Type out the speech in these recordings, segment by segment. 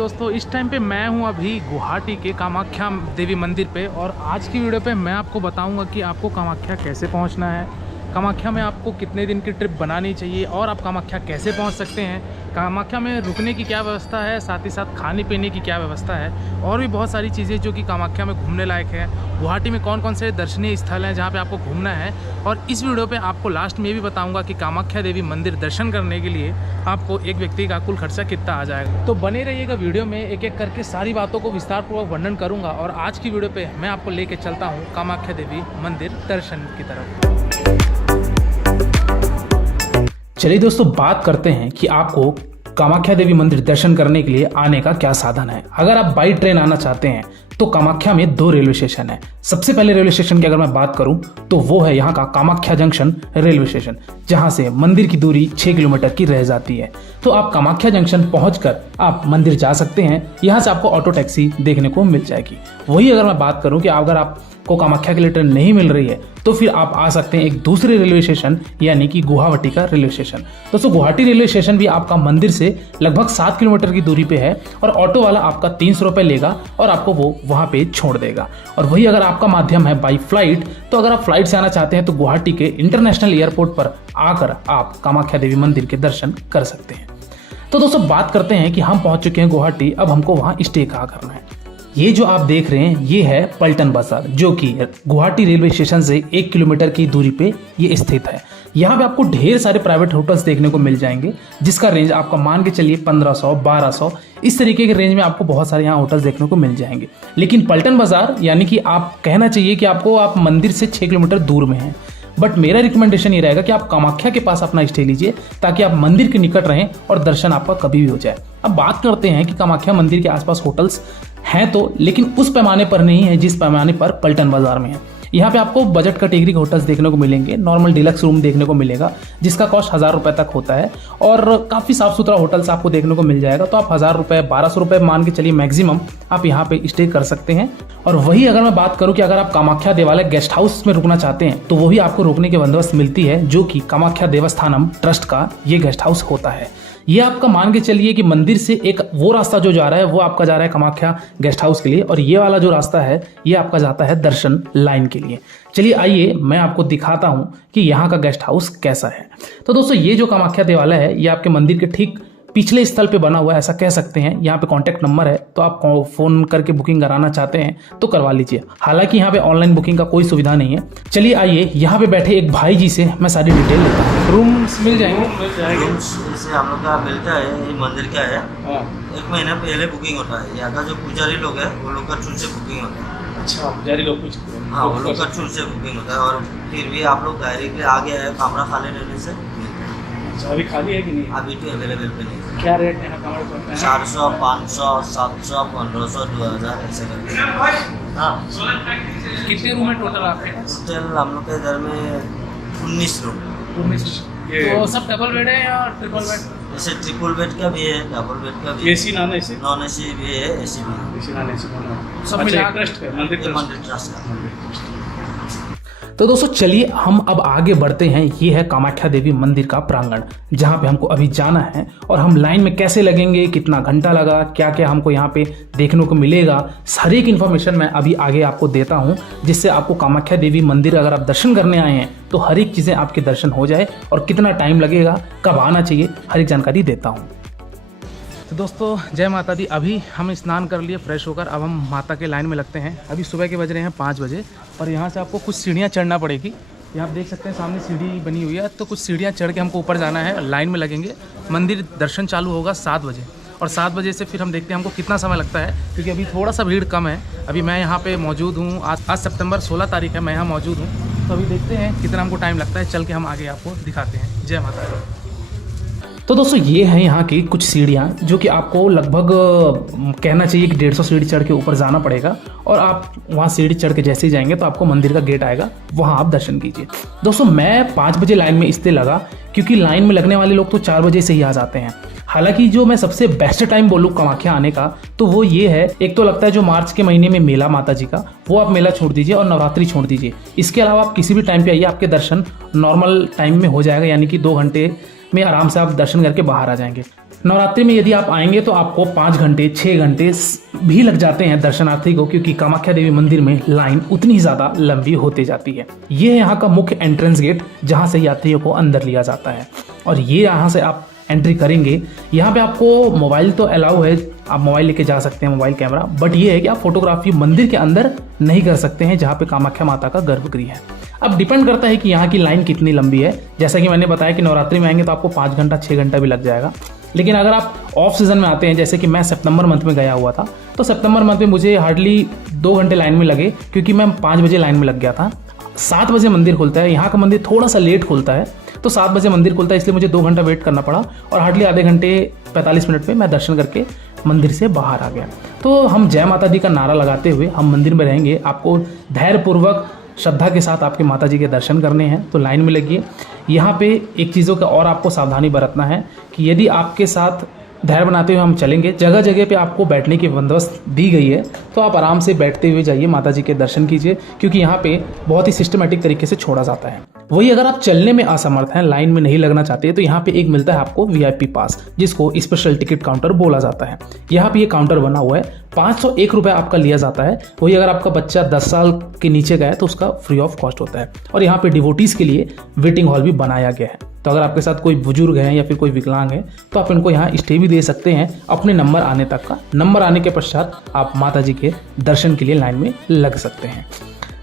दोस्तों, इस टाइम पे मैं हूँ अभी गुवाहाटी के कामाख्या देवी मंदिर पे। और आज की वीडियो पे मैं आपको बताऊंगा कि आपको कामाख्या कैसे पहुँचना है, कामाख्या में आपको कितने दिन की ट्रिप बनानी चाहिए और आप कामाख्या कैसे पहुँच सकते हैं, कामाख्या में रुकने की क्या व्यवस्था है, साथ ही साथ खाने पीने की क्या व्यवस्था है, और भी बहुत सारी चीज़ें जो कि कामाख्या में घूमने लायक है। गुवाहाटी में कौन कौन से दर्शनीय स्थल हैं जहाँ पे आपको घूमना है। और इस वीडियो पे आपको लास्ट में ये भी बताऊंगा कि कामाख्या देवी मंदिर दर्शन करने के लिए आपको एक व्यक्ति का कुल खर्चा कितना आ जाएगा। तो बने रहिएगा वीडियो में, एक एक करके सारी बातों को विस्तारपूर्वक वर्णन करूँगा। और आज की वीडियो पर मैं आपको लेके चलता हूँ कामाख्या देवी मंदिर दर्शन की तरफ। चलिए दोस्तों, बात करते हैं कि आपको कामाख्या देवी मंदिर दर्शन करने के लिए आने का क्या साधन है। अगर आप बाई ट्रेन आना चाहते हैं तो कामाख्या में 2 रेलवे स्टेशन है। सबसे पहले रेलवे स्टेशन की अगर मैं बात करूं तो वो है यहाँ का कामाख्या जंक्शन रेलवे स्टेशन, जहां से मंदिर की दूरी 6 किलोमीटर की रह जाती है। तो आप कामाख्या जंक्शन पहुंचकर आप मंदिर जा सकते हैं। यहाँ से आपको ऑटो टैक्सी देखने को मिल जाएगी। वही अगर मैं बात करूं कि अगर आपको कामाख्या के लिए ट्रेन नहीं मिल रही है तो फिर आप आ सकते हैं एक दूसरे रेलवे स्टेशन यानी कि गुवाहाटी का रेलवे स्टेशन। दोस्तों, गुवाहाटी रेलवे स्टेशन भी आपका मंदिर से लगभग 7 किलोमीटर की दूरी पे है और ऑटो वाला आपका 300 रुपये लेगा और आपको वो वहाँ पे छोड़ देगा। और वही अगर आपका माध्यम है बाई फ्लाइट, तो अगर आप फ्लाइट से आना चाहते हैं तो गुवाहाटी के इंटरनेशनल एयरपोर्ट पर आकर आप कामाख्या देवी मंदिर के दर्शन कर सकते हैं। तो दोस्तों, बात करते हैं कि हम पहुंच चुके हैं गुवाहाटी, अब हमको वहाँ स्टे कहाँ करना है। ये जो आप देख रहे हैं ये है पलटन बाजार, जो कि गुवाहाटी रेलवे स्टेशन से 1 किलोमीटर की दूरी पे ये स्थित है। यहाँ पे आपको ढेर सारे प्राइवेट होटल्स देखने को मिल जाएंगे, जिसका रेंज आपका मान के चलिए 1500, 1200 इस तरीके के रेंज में आपको बहुत सारे यहाँ होटल्स देखने को मिल जाएंगे। लेकिन पलटन बाजार यानी कि आप कहना चाहिए कि आप मंदिर से 6 किलोमीटर दूर में हैं। बट मेरा रिकमेंडेशन ये रहेगा कि आप कामाख्या के पास अपना स्टे लीजिए ताकि आप मंदिर के निकट रहें और दर्शन आपका कभी भी हो जाए। अब बात करते हैं कि कामाख्या मंदिर के आसपास होटल्स हैं तो, लेकिन उस पैमाने पर नहीं है जिस पैमाने पर पलटन बाजार में है। यहाँ पे आपको बजट कैटेगरी के होटल्स देखने को मिलेंगे, नॉर्मल डिलक्स रूम देखने को मिलेगा जिसका कॉस्ट 1000 रुपये तक होता है, और काफ़ी साफ सुथरा होटल्स आपको देखने को मिल जाएगा। तो आप 1000 रुपये, 1200 रुपये मान के चलिए मैक्सिमम आप यहाँ पे स्टे कर सकते हैं। और वही अगर मैं बात करूँ कि अगर आप कामाख्या देवालय गेस्ट हाउस में रुकना चाहते हैं तो वही आपको रुकने के बंदोबस्त मिलती है, जो कि कामाख्या देवस्थानम ट्रस्ट का ये गेस्ट हाउस होता है। ये आपका मान के चलिए कि मंदिर से एक वो रास्ता जो जा रहा है वो आपका जा रहा है कामाख्या गेस्ट हाउस के लिए, और ये वाला जो रास्ता है ये आपका जाता है दर्शन लाइन के लिए। चलिए आइए मैं आपको दिखाता हूँ कि यहाँ का गेस्ट हाउस कैसा है। तो दोस्तों, ये जो कामाख्या देवालय है ये आपके मंदिर के ठीक पिछले स्थल पे बना हुआ है, ऐसा कह सकते हैं। यहाँ पे कॉन्टैक्ट नंबर है, तो आप फोन करके बुकिंग कराना चाहते हैं तो करवा लीजिए। हालांकि यहाँ पे ऑनलाइन बुकिंग का कोई सुविधा नहीं है। चलिए आइए यहाँ पे बैठे एक भाई जी से मैं सारी डिटेल लेता हूँ। रूम्स मिल जाएंगे? रूम्स जैसे हम लोग का मिलता है, ये मंदिर का है। 1 महीना पहले बुकिंग होता है। यहाँ का जो पुजारी लोग है वो लोग का थ्रू से बुकिंग होता है। अच्छा, पुजारी लोग कुछ? हाँ, वो लोग का थ्रू से बुकिंग होता है। और फिर भी आप लोग डायरेक्टली आ गया है कमरा खाली रहने से। अभी खाली है कि नहीं? अभी तो अवेलेबल पे नहीं। क्या रेट है कमरे का? 400, 500, 700, 1500, 2000 ऐसे करके। हाँ, कितने रूम है टोटल आपके? टोटल हम लोग के इधर में 19 रूम। 19? तो सब डबल बेड है या ट्रिपल बेड? जैसे ट्रिपल बेड का भी है, डबल बेड का भी है। AC non AC? Non AC भी है, एसी भी है। एसी नॉन एसी सब मिला ट्रस्ट है, मंदिर ट्रस्ट का। तो दोस्तों, चलिए हम अब आगे बढ़ते हैं। ये है कामाख्या देवी मंदिर का प्रांगण, जहाँ पे हमको अभी जाना है। और हम लाइन में कैसे लगेंगे, कितना घंटा लगा, क्या क्या हमको यहाँ पे देखने को मिलेगा, हर एक इन्फॉर्मेशन मैं अभी आगे आपको देता हूँ, जिससे आपको कामाख्या देवी मंदिर अगर आप दर्शन करने आए हैं तो हर एक चीज़ें आपके दर्शन हो जाए, और कितना टाइम लगेगा, कब आना चाहिए, हर एक जानकारी देता हूँ। तो दोस्तों, जय माता दी। अभी हम स्नान कर लिए, फ्रेश होकर अब हम माता के लाइन में लगते हैं। अभी सुबह के बज रहे हैं 5 बजे, और यहाँ से आपको कुछ सीढ़ियाँ चढ़ना पड़ेगी। यहाँ आप देख सकते हैं सामने सीढ़ी बनी हुई है, तो कुछ सीढ़ियाँ चढ़ के हमको ऊपर जाना है, लाइन में लगेंगे। मंदिर दर्शन चालू होगा 7 बजे, और 7 बजे से फिर हम देखते हैं हमको कितना समय लगता है, क्योंकि अभी थोड़ा सा भीड़ कम है। अभी मैं यहाँ पे मौजूद हूँ, आज सितंबर 16 तारीख है, मैं यहाँ मौजूद हूँ। तो अभी देखते हैं कितना हमको टाइम लगता है, चल के हम आगे आपको दिखाते हैं। जय माता दी। तो दोस्तों, ये हैं यहाँ की कुछ सीढ़ियाँ, जो कि आपको लगभग कहना चाहिए कि 150 सीढ़ी चढ़ के ऊपर जाना पड़ेगा। और आप वहाँ सीढ़ी चढ़ के जैसे ही जाएंगे तो आपको मंदिर का गेट आएगा, वहाँ आप दर्शन कीजिए। दोस्तों, मैं 5 बजे लाइन में इसलिए लगा क्योंकि लाइन में लगने वाले लोग तो 4 बजे से ही आ जाते हैं। हालांकि जो मैं सबसे बेस्ट टाइम बोलूँ कामाख्या आने का, तो वो ये है, एक तो लगता है जो मार्च के महीने में मेला माता जी का, वो आप मेला छोड़ दीजिए और नवरात्रि छोड़ दीजिए। इसके अलावा आप किसी भी टाइम पे आइए, आपके दर्शन नॉर्मल टाइम में हो जाएगा, यानी कि 2 घंटे में आराम से आप दर्शन करके बाहर आ जाएंगे। नवरात्रि में यदि आप आएंगे तो आपको 5 घंटे 6 घंटे भी लग जाते हैं दर्शनार्थी को, क्योंकि कामाख्या देवी मंदिर में लाइन उतनी ज़्यादा लंबी होती जाती है। ये है यहाँ का मुख्य एंट्रेंस गेट जहाँ से यात्रियों को अंदर लिया जाता है, और ये यहाँ से आप एंट्री करेंगे। यहाँ पे आपको मोबाइल तो अलाउ है, आप मोबाइल लेके जा सकते हैं, मोबाइल कैमरा, बट ये है कि आप फोटोग्राफी मंदिर के अंदर नहीं कर सकते हैं जहाँ पे कामाख्या माता का गर्भगृह है। अब डिपेंड करता है कि यहाँ की लाइन कितनी लंबी है। जैसा कि मैंने बताया कि नवरात्रि में आएंगे तो आपको 5 घंटा 6 घंटा भी लग जाएगा, लेकिन अगर आप ऑफ सीजन में आते हैं, जैसे कि मैं सितंबर मंथ में गया हुआ था, तो सितंबर मंथ में मुझे हार्डली 2 घंटे लाइन में लगे, क्योंकि मैं 5 बजे लाइन में लग गया था। 7 बजे मंदिर खुलता है, यहाँ का मंदिर थोड़ा सा लेट खुलता है, तो 7 बजे मंदिर खुलता है, इसलिए मुझे 2 घंटा वेट करना पड़ा, और हार्डली आधे घंटे 45 मिनट में मैं दर्शन करके मंदिर से बाहर आ गया। तो हम जय माता दी का नारा लगाते हुए हम मंदिर में रहेंगे। आपको धैर्यपूर्वक श्रद्धा के साथ आपके माता जी के दर्शन करने हैं, तो लाइन में लगिए। यहाँ पे एक चीज़ों का और आपको सावधानी बरतना है कि यदि आपके साथ धैर्य बनाते हुए हम चलेंगे, जगह जगह पे आपको बैठने की बंदोबस्त दी गई है, तो आप आराम से बैठते हुए जाइए, माता जी के दर्शन कीजिए, क्योंकि यहाँ पे बहुत ही सिस्टमेटिक तरीके से छोड़ा जाता है। वही अगर आप चलने में असमर्थ हैं, लाइन में नहीं लगना चाहते, तो यहाँ पे एक मिलता है आपको VIP पास, जिसको स्पेशल टिकट काउंटर बोला जाता है। यहाँ पे ये काउंटर बना हुआ है, 501 रुपये आपका लिया जाता है। वही अगर आपका बच्चा 10 साल के नीचे का है तो उसका फ्री ऑफ कॉस्ट होता है। और यहाँ पे डिवोटीज़ के लिए वेटिंग हॉल भी बनाया गया है, तो अगर आपके साथ कोई बुजुर्ग है या फिर कोई विकलांग है तो आप इनको यहाँ स्टे भी दे सकते हैं अपने नंबर आने तक का। नंबर आने के पश्चात आप माता जी के दर्शन के लिए लाइन में लग सकते हैं।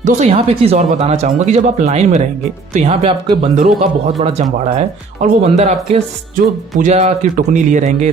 दोस्तों यहाँ पे एक चीज़ और बताना चाहूँगा कि जब आप लाइन में रहेंगे तो यहाँ पे आपके बंदरों का बहुत बड़ा जमवाड़ा है, और वो बंदर आपके जो पूजा की टुकनी लिए रहेंगे,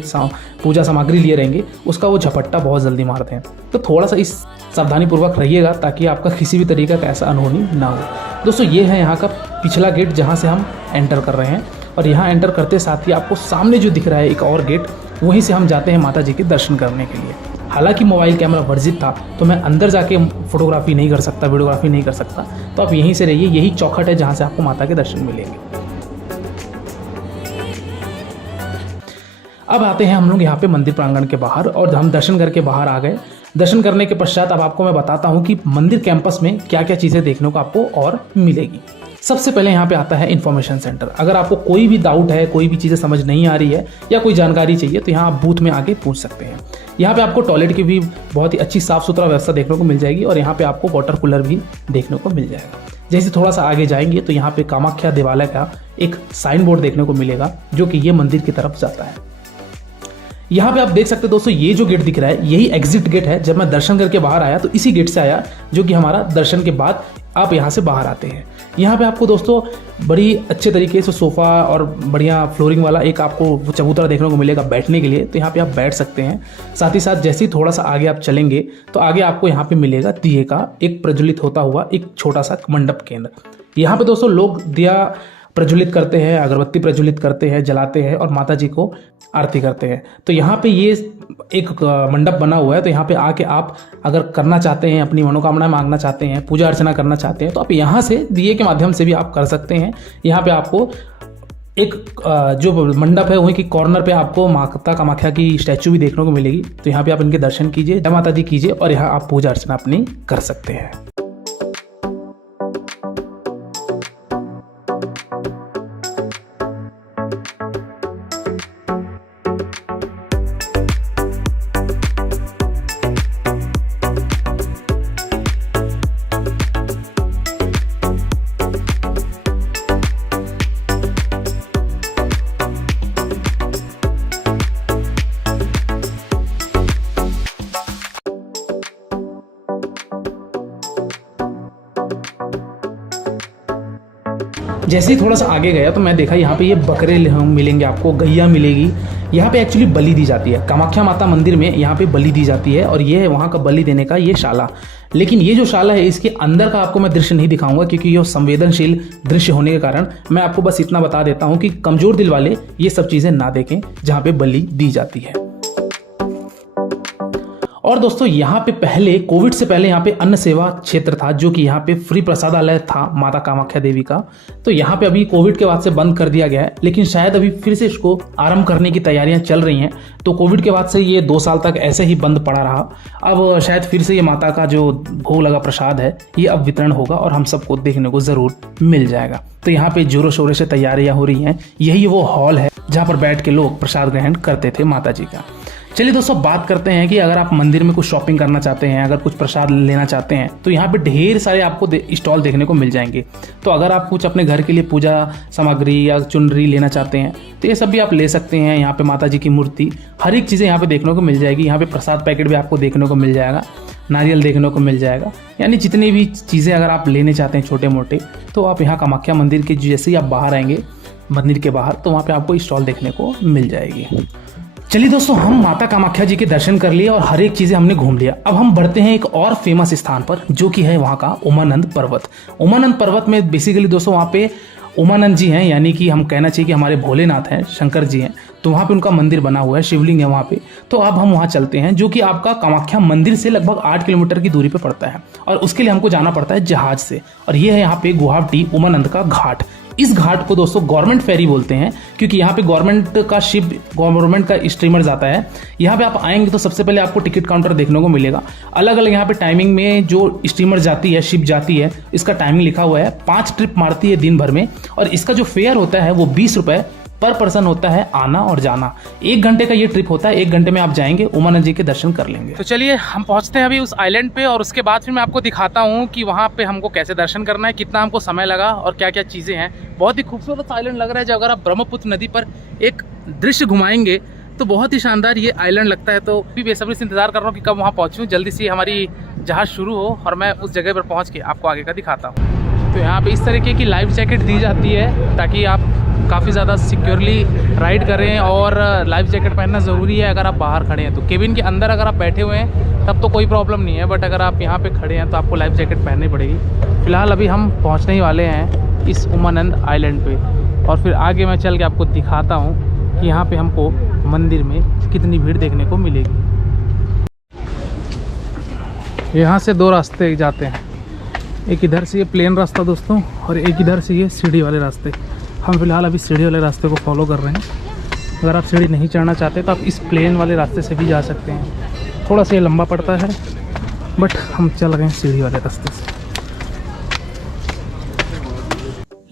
पूजा सामग्री लिए रहेंगे, उसका वो झपट्टा बहुत जल्दी मारते हैं। तो थोड़ा सा इस सावधानीपूर्वक रहिएगा ताकि आपका किसी भी तरीके का ऐसा अनहोनी ना हो। दोस्तों ये है यहाँ का पिछला गेट जहाँ से हम एंटर कर रहे हैं, और यहाँ एंटर करते साथ ही आपको सामने जो दिख रहा है एक और गेट, वहीं से हम जाते हैं माता जी के दर्शन करने के लिए। हालांकि मोबाइल कैमरा वर्जित था तो मैं अंदर जाके फोटोग्राफी नहीं कर सकता, वीडियोग्राफी नहीं कर सकता, तो आप यहीं से रहिए। यही चौखट है जहाँ से आपको माता के दर्शन मिलेंगे। अब आते हैं हम लोग यहाँ पे मंदिर प्रांगण के बाहर, और हम दर्शन करके बाहर आ गए। दर्शन करने के पश्चात अब आपको मैं बताता हूँ कि मंदिर कैंपस में क्या क्या चीज़ें देखने को आपको और मिलेगी। सबसे पहले यहाँ पे आता है इन्फॉर्मेशन सेंटर। अगर आपको कोई भी डाउट है, कोई भी चीज़ें समझ नहीं आ रही है या कोई जानकारी चाहिए, तो यहाँ आप बूथ में आके पूछ सकते हैं। यहाँ पे आपको टॉयलेट की भी बहुत ही अच्छी साफ़ सुथरा व्यवस्था देखने को मिल जाएगी, और यहाँ पे आपको वाटर कूलर भी देखने को मिल जाएगा। जैसे थोड़ा सा आगे जाएंगे तो यहाँ पे कामाख्या देवालय का एक साइन बोर्ड देखने को मिलेगा, जो कि ये मंदिर की तरफ जाता है। यहाँ पे आप देख सकते हैं दोस्तों, ये जो गेट दिख रहा है यही एग्जिट गेट है। जब मैं दर्शन करके बाहर आया तो इसी गेट से आया, जो कि हमारा दर्शन के बाद आप यहाँ से बाहर आते हैं। यहाँ पे आपको दोस्तों बड़ी अच्छे तरीके से सोफ़ा और बढ़िया फ्लोरिंग वाला एक आपको चबूतरा देखने को मिलेगा बैठने के लिए, तो यहाँ पे आप बैठ सकते हैं। साथ ही साथ जैसे ही थोड़ा सा आगे आप चलेंगे तो आगे आपको यहाँ पे मिलेगा दिए का एक प्रज्वलित होता हुआ एक छोटा सा मंडप केंद्र। यहाँ पे दोस्तों लोग दिया प्रज्वलित करते हैं, अगरबत्ती प्रज्वलित करते हैं, जलाते हैं और माता जी को आरती करते हैं। तो यहाँ पे ये एक मंडप बना हुआ है, तो यहाँ पे आके आप अगर करना चाहते हैं, अपनी मनोकामना मांगना चाहते हैं, पूजा अर्चना करना चाहते हैं, तो आप यहाँ से दिए के माध्यम से भी आप कर सकते हैं। यहाँ पे आपको एक जो मंडप है वहीं की कॉर्नर पे आपको माता कामाख्या की स्टैचू भी देखने को मिलेगी, तो यहाँ पे आप इनके दर्शन कीजिए, जय माता दी कीजिए, और यहाँ आप पूजा अर्चना अपनी कर सकते हैं। जैसे ही थोड़ा सा आगे गया तो मैं देखा यहाँ पे ये बकरे मिलेंगे आपको, गैया मिलेगी। यहाँ पे एक्चुअली बलि दी जाती है, कामाख्या माता मंदिर में यहाँ पे बलि दी जाती है, और ये है वहाँ का बलि देने का ये शाला। लेकिन ये जो शाला है इसके अंदर का आपको मैं दृश्य नहीं दिखाऊंगा, क्योंकि ये संवेदनशील दृश्य होने के कारण मैं आपको बस इतना बता देता हूँ कि कमजोर दिल वाले ये सब चीज़ें ना देखें जहाँ पे बलि दी जाती है। और दोस्तों यहाँ पे पहले कोविड से पहले यहाँ पे अन्न सेवा क्षेत्र था, जो कि यहाँ पे फ्री प्रसादालय था माता कामाख्या देवी का। तो यहाँ पे अभी कोविड के बाद से बंद कर दिया गया है, लेकिन शायद अभी फिर से इसको आरंभ करने की तैयारियां चल रही हैं। तो कोविड के बाद से ये 2 साल तक ऐसे ही बंद पड़ा रहा। अब शायद फिर से ये माता का जो भोग लगा प्रसाद है ये अब वितरण होगा और हम सबको देखने को जरूर मिल जाएगा। तो यहाँ पे जोरों शोरों से तैयारियां हो रही हैं। यही वो हॉल है जहाँ पर बैठ के लोग प्रसाद ग्रहण करते थे माता जी का। चलिए दोस्तों, बात करते हैं कि अगर आप मंदिर में कुछ शॉपिंग करना चाहते हैं, अगर कुछ प्रसाद लेना चाहते हैं, तो यहाँ पे ढेर सारे आपको स्टॉल देखने को मिल जाएंगे। तो अगर आप कुछ अपने घर के लिए पूजा सामग्री या चुनरी लेना चाहते हैं तो ये सब भी आप ले सकते हैं। यहाँ पे माता जी की मूर्ति, हर एक चीज़ें यहाँ पे देखने को मिल जाएगी। यहाँ पे प्रसाद पैकेट भी आपको देखने को मिल जाएगा, नारियल देखने को मिल जाएगा। यानी जितनी भी चीज़ें अगर आप लेने चाहते हैं छोटे मोटे, तो आप यहाँ कामाख्या मंदिर के जैसे ही आप बाहर आएंगे मंदिर के बाहर, तो वहाँ पे आपको स्टॉल देखने को मिल जाएगी। चलिए दोस्तों, हम माता कामाख्या जी के दर्शन कर लिए और हर एक चीज़ें हमने घूम लिया। अब हम बढ़ते हैं एक और फेमस स्थान पर, जो कि है वहाँ का उमानंद पर्वत। उमानंद पर्वत में बेसिकली दोस्तों वहाँ पे उमानंद जी हैं, यानी कि हम कहना चाहिए कि हमारे भोलेनाथ हैं, शंकर जी हैं। तो वहाँ पे उनका मंदिर बना हुआ है, शिवलिंग है वहाँ पे। तो अब हम वहाँ चलते हैं, जो कि आपका कामाख्या मंदिर से लगभग 8 किलोमीटर की दूरी पे पड़ता है, और उसके लिए हमको जाना पड़ता है जहाज से। और ये है यहाँ पे गुवाहाटी उमानंद का घाट। इस घाट को दोस्तों गवर्नमेंट फेरी बोलते हैं, क्योंकि यहाँ पे गवर्नमेंट का शिप, गवर्नमेंट का स्टीमर जाता है। यहाँ पे आप आएंगे तो सबसे पहले आपको टिकट काउंटर देखने को मिलेगा। अलग अलग यहाँ पे टाइमिंग में जो स्टीमर जाती है, शिप जाती है, इसका टाइमिंग लिखा हुआ है। 5 ट्रिप मारती है दिन भर में, और इसका जो फेयर होता है वो 20 रुपये पर पर्सन होता है, आना और जाना। 1 घंटे का ये ट्रिप होता है। 1 घंटे में आप जाएंगे, उमानंद जी के दर्शन कर लेंगे। तो चलिए हम पहुंचते हैं अभी उस आइलैंड पे, और उसके बाद फिर मैं आपको दिखाता हूँ कि वहाँ पे हमको कैसे दर्शन करना है, कितना हमको समय लगा और क्या क्या चीज़ें हैं। बहुत ही खूबसूरत आइलैंड लग रहा है। जब अगर आप ब्रह्मपुत्र नदी पर एक दृश्य घुमाएंगे तो बहुत ही शानदार ये आइलैंड लगता है। तो भी बेसब्री से इंतजार कर रहा हूँ कि कब वहाँ पहुँचूँ, जल्दी से हमारी जहाज़ शुरू हो और मैं उस जगह पर पहुँच के आपको आगे का दिखाता हूँ। तो यहाँ पे इस तरीके की लाइफ जैकेट दी जाती है ताकि आप काफ़ी ज़्यादा सिक्योरली राइड करें, और लाइफ जैकेट पहनना ज़रूरी है अगर आप बाहर खड़े हैं। तो केबिन के अंदर अगर आप बैठे हुए हैं तब तो कोई प्रॉब्लम नहीं है, बट अगर आप यहाँ पे खड़े हैं तो आपको लाइफ जैकेट पहननी पड़ेगी। फ़िलहाल अभी हम पहुँचने ही वाले हैं इस उमानंद आइलैंड पे, और फिर आगे मैं चल के आपको दिखाता हूँ कि यहाँ पे हमको मंदिर में कितनी भीड़ देखने को मिलेगी। यहाँ से 2 रास्ते जाते हैं, एक इधर से ये प्लेन रास्ता दोस्तों, और एक इधर से ये सीढ़ी वाले रास्ते। हम फिलहाल अभी सीढ़ी वाले रास्ते को फॉलो कर रहे हैं। अगर आप सीढ़ी नहीं चढ़ना चाहते तो आप इस प्लेन वाले रास्ते से भी जा सकते हैं। थोड़ा सा ये लंबा पड़ता है, बट हम चल रहे हैं सीढ़ी वाले रास्ते से।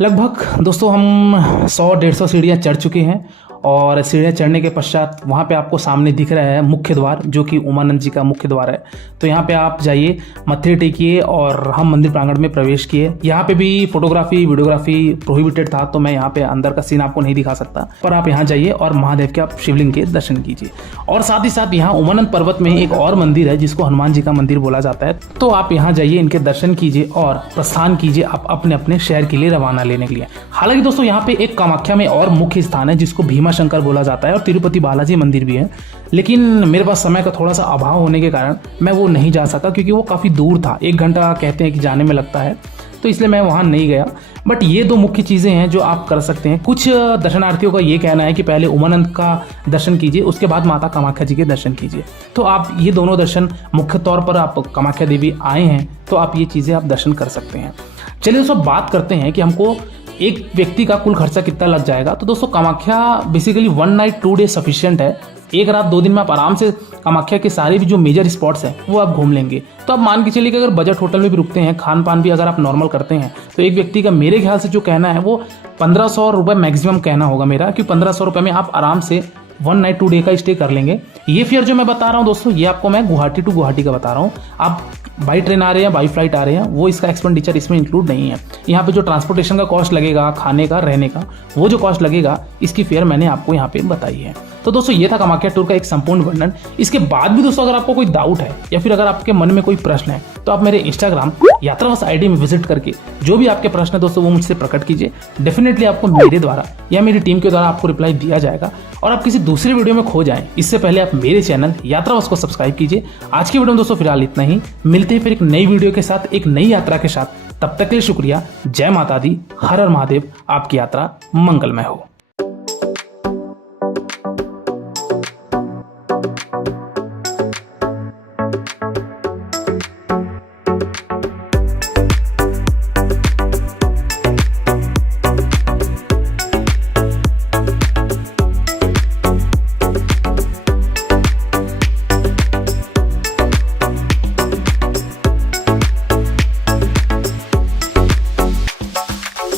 लगभग दोस्तों हम 100-150 सीढ़ियाँ चढ़ चुके हैं, और सीढ़ियाँ चढ़ने के पश्चात वहाँ पे आपको सामने दिख रहा है मुख्य द्वार, जो कि उमानंद जी का मुख्य द्वार है। तो यहाँ पे आप जाइए, मत्थे टेकिए, और हम मंदिर प्रांगण में प्रवेश किए। यहाँ पे भी फोटोग्राफी वीडियोग्राफी प्रोहिबिटेड था, तो मैं यहाँ पे अंदर का सीन आपको नहीं दिखा सकता, पर आप यहाँ जाइए और महादेव के आप शिवलिंग के दर्शन कीजिए। और साथ ही साथ यहाँ उमानंद पर्वत में एक और मंदिर है जिसको हनुमान जी का मंदिर बोला जाता है। तो आप यहाँ जाइए, इनके दर्शन कीजिए और प्रस्थान कीजिए आप अपने अपने शहर के लिए रवाना लेने के लिए। हालांकि दोस्तों यहाँ पे एक कामाख्या में और मुख्य स्थान है जिसको भीमा शंकर बोला जाता है, और तिरुपति बालाजी मंदिर भी है, लेकिन मेरे पास समय का थोड़ा सा अभाव होने के कारण मैं वो नहीं जा सका, क्योंकि वो काफ़ी दूर था। 1 घंटा कहते हैं कि जाने में लगता है, तो इसलिए मैं वहाँ नहीं गया। बट ये 2 मुख्य चीज़ें हैं जो आप कर सकते हैं। कुछ दर्शनार्थियों का ये कहना है कि पहले उमानंद का दर्शन कीजिए, उसके बाद माता कामाख्या जी के दर्शन कीजिए। तो आप ये दोनों दर्शन, मुख्य तौर पर आप कामाख्या देवी आए हैं तो आप ये चीज़ें आप दर्शन कर सकते हैं। चलिए दोस्तों, बात करते हैं कि हमको एक व्यक्ति का कुल खर्चा कितना लग जाएगा। तो दोस्तों Kamakhya basically 1 night 2 day sufficient है। 1 रात 2 दिन में आप आराम से कामाख्या के सारे भी जो मेजर स्पॉट्स हैं वो आप घूम लेंगे। तो आप मान के चलिए कि अगर बजट होटल में भी रुकते हैं, खान पान भी अगर आप नॉर्मल करते हैं, तो एक व्यक्ति का मेरे ख्याल से जो कहना है वो 1500 रुपये मैक्सिमम कहना होगा मेरा, कि 1500 रुपये में आप आराम से 1 नाइट 2 डे का स्टे कर लेंगे। ये फेयर जो मैं बता रहा हूँ दोस्तों, ये आपको मैं गुवाहाटी टू गुवाहाटी का बता रहा हूँ। आप बाई ट्रेन आ रहे हैं, बाई फ्लाइट आ रहे हैं, वो इसका एक्सपेंडिचर इसमें इंक्लूड नहीं है। यहाँ पे जो ट्रांसपोर्टेशन का कॉस्ट लगेगा, खाने का, रहने का, वो जो कॉस्ट लगेगा, इसकी फेयर मैंने आपको यहाँ पे बताई है। तो दोस्तों ये था कामाख्या टूर का एक संपूर्ण वर्णन। इसके बाद भी दोस्तों अगर आपको कोई डाउट है या फिर अगर आपके मन में कोई प्रश्न है तो आप मेरे इंस्टाग्राम यात्रावास आईडी में विजिट करके जो भी आपके प्रश्न है दोस्तों वो मुझसे प्रकट कीजिए। डेफिनेटली आपको मेरे द्वारा या मेरी टीम के द्वारा आपको रिप्लाई दिया जाएगा। और आप किसी दूसरे वीडियो में खो जाएं इससे पहले आप मेरे चैनल यात्रावास को सब्सक्राइब कीजिए। आज की वीडियो में दोस्तों फिलहाल इतना ही। मिलते हैं फिर एक नई वीडियो के साथ, एक नई यात्रा के साथ। तब तक के लिए शुक्रिया। जय माता दी, हर हर महादेव। आपकी यात्रा मंगलमय हो।